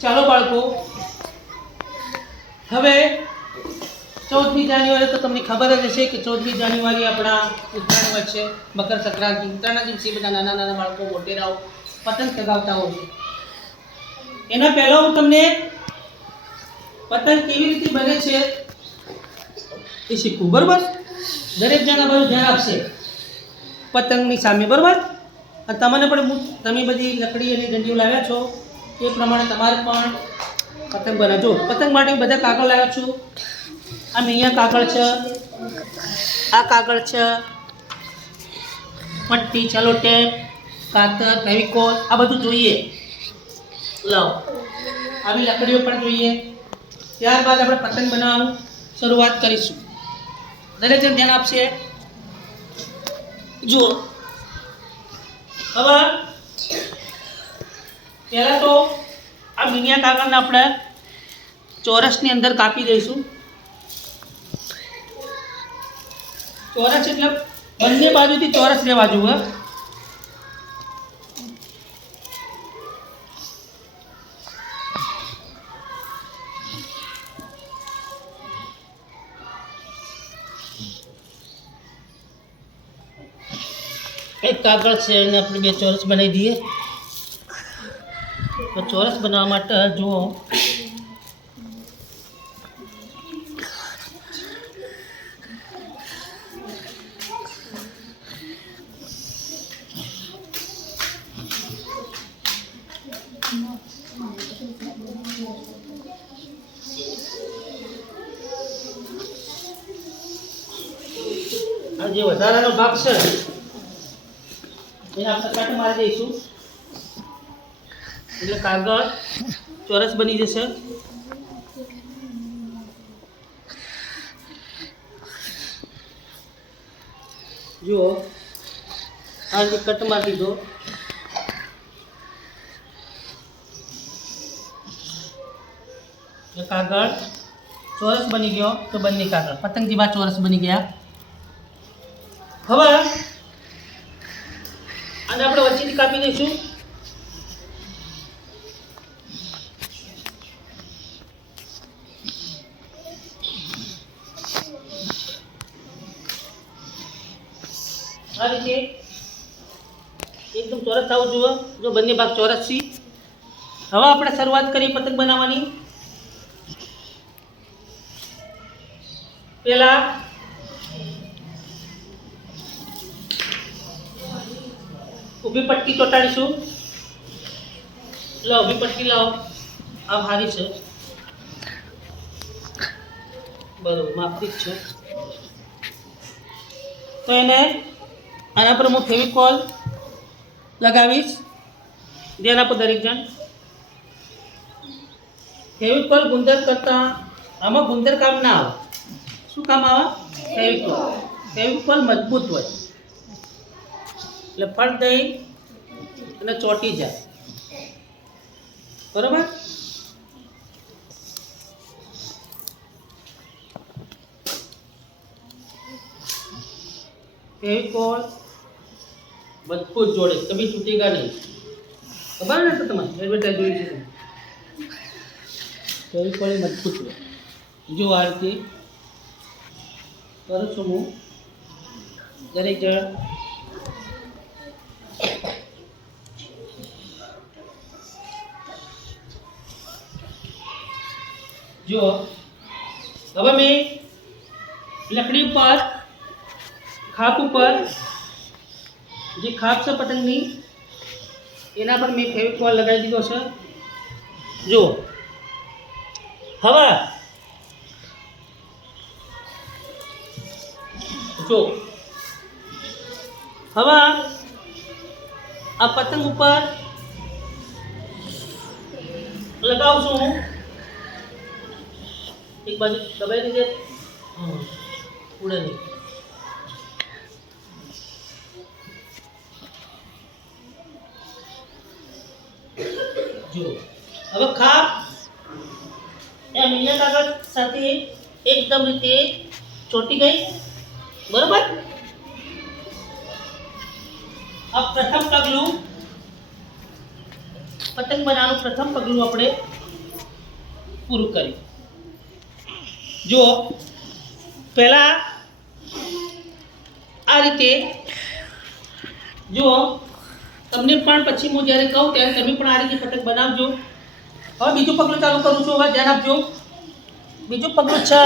ચાલો બાળકો, હવે 14મી જાન્યુઆરી તો તમને ખબર જ હશે કે 14મી જાન્યુઆરી આપણા ઉત્તરાયણ હોય છે, મકર સંક્રાંતિ. ઉત્તરાયણના દિવસે બધા નાના નાના બાળકો મોટેરાઓ પતંગ ચગાવતા હોય છે. એના પહેલાં હું તમને પતંગ કેવી રીતે બને છે એ શીખવું, બરાબર? દરેક જણા બધું ધ્યાન આપશે પતંગની સામે, બરાબર? અને તમને પણ તમે બધી લકડી અને દંડીઓ લાવ્યા છો એ પ્રમાણે તમારે પણ પતંગ બનાવજો. પતંગ માટે બધા કાગળ લાવ્યા છું. આ અહીંયા કાગળ છે, આ કાગળ છે, પટ્ટી, ચાલો ટેપ, કાતર, ફેવિકોલ, આ બધું જોઈએ. લાવો, આવી લકડીઓ પણ જોઈએ. ત્યારબાદ આપણે પતંગ બનાવવાનું શરૂઆત કરીશું. દરેક જણ ધ્યાન આપશે. જુઓ, હવે પહેલાં તો આ મીનિયા કાગળને આપણે ચોરસની અંદર કાપી દઈશું. ચોરસ એટલે બંને બાજુથી ચોરસ રહેવા જોઈએ. એક કાગળ છે એને આપણે બે ચોરસ બનાવી દઈએ. તો ચોરસ બનાવવા માટે જુઓ, આ જે વધારાનો ભાગ છે એને આપણે કટ મારી દઈશું એટલે કાગળ ચોરસ બની જશે. જુઓ, આ જે કટ મારી દીધો એટલે કાગળ ચોરસ બની ગયો. તો બંને કાગળ પતંગ જેવા ચોરસ બની ગયા. હવે અને આપણે વચ્ચેથી કાપી દઈશું. આ રીતે એકદમ ચોરસ થવું જોઈએ. જો બંને ભાગ ચોરસ છે. હવે આપણે શરૂઆત કરીએ પતંગ બનાવવાની. પહેલા ઊભી પટ્ટી ચોંટાડીશું. લાવો, ઊભી પટ્ટી લાવો. આ ભારી છે, બરોબર, માપથી જ છે. તો એને આના પર હું ફેવિકોલ લગાવીશ. ધ્યાન આપો દરેક જણ. ફેવિકોલ ગુંદર કરતા આમાં ગુંદર કામ ના આવે. શું કામ આવે? ફેવિકોલ. ફેવિકોલ મજબૂત હોય એટલે ફળ દઈ અને ચોંટી જાય, બરોબર? ફેવિકોલ મજબૂત જોડે, કભી છૂટેગા નહીં. ખબર ને? તો તમારે એડવર્ટાઈઝ જોઈ છે. ફેવિકોલ મજબૂત હોય. જો આ રીતે કરું છું હું. દરેક જણ જો, હવે મેં લકડી ઉપર, ખાપ ઉપર, જે ખાપ છે પતંગની એના પર મેં ફેવિકોલ લગાવી દીધો છે. જો, હવે જો, હવે આ પતંગ ઉપર લગાવું છું હું. એક બાજુ દબાઈ દીધે, ઉડે નહીં. જો, હવે ખાપ એ મીડિયા કાગળ સાથે એકદમ રીતે ચોંટી ગઈ, બરોબર? अब प्रथम पगलू पतंग बनाना प्रथम पगलू अपने પૂરું કર્યું. જુઓ પહેલાં આ રીતે જુઓ, તમને પણ પછી હું જ્યારે કહું ત્યારે તમે પણ આ રીતે પતંગ બનાવજો. હવે બીજું પગલું ચાલુ કરું છું. હવે ધ્યાન આપજો. બીજું પગલું છે